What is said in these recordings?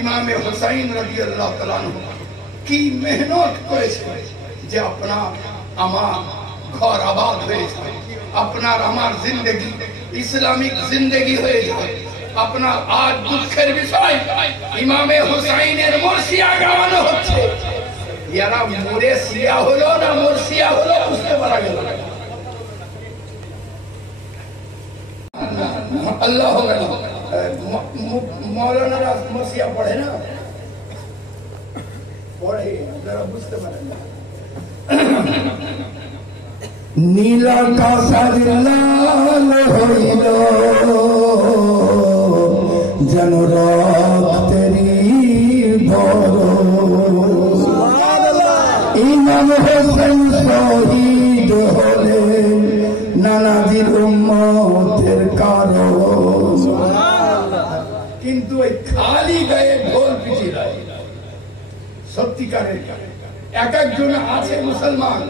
ইমামে হুসাইন রাদিয়াল্লাহু তাআলা কি মেহনত করেছে যে আমার ঘর আবাদ হয়েছে, আপনার আমার জিন্দগি ইসলামিক জিন্দগি হয়ে যায়। আপনার আজ দুঃখের বিষয় ইমামে হুসাইনের মুর্শিয়া গাওয়ানো হচ্ছে। এরা মোরে শিয়া হলো না মুর্শিয়া হলো বুঝতে পারা গেল না। আল্লাহ মৌলানারা মুর্শিয়া পড়ে না, পড়ে, আপনারা বুঝতে পারেন না। নীলাকাশের লাল হইল যেন রক্তেরই বরস। ইমাম হোসেন শহীদ হলেন নানাজির উম্মতের কারণ। কিন্তু ওই খালি গায়ে ঢোল পিটিয়ে সত্যিকারের এক একজন আছে মুসলমান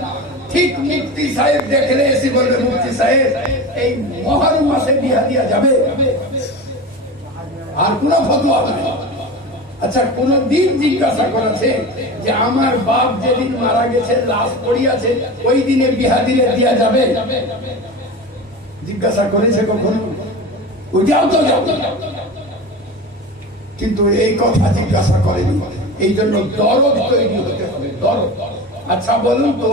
ঠিক মুফতি সাহেব দেখলে এসে বলবে মুফতি সাহেব এই মহরম মাসে বিয়া দিয়া যাবে, আর কোন ফতোয়া নাই। আচ্ছা কোন দিন জিজ্ঞাসা করেছে যে আমার বাপ যেদিন মারা গেছে লাশ পড়িয়াছে ওই দিনে বিয়া দিলে দিয়া যাবে? জিজ্ঞাসা করেছে কখনো? ওইটাও তো যাও। কিন্তু এই কথা জিজ্ঞাসা করেনি। এই জন্য দরদ তৈরি হতে হবে, দরদ। আচ্ছা বলুন তো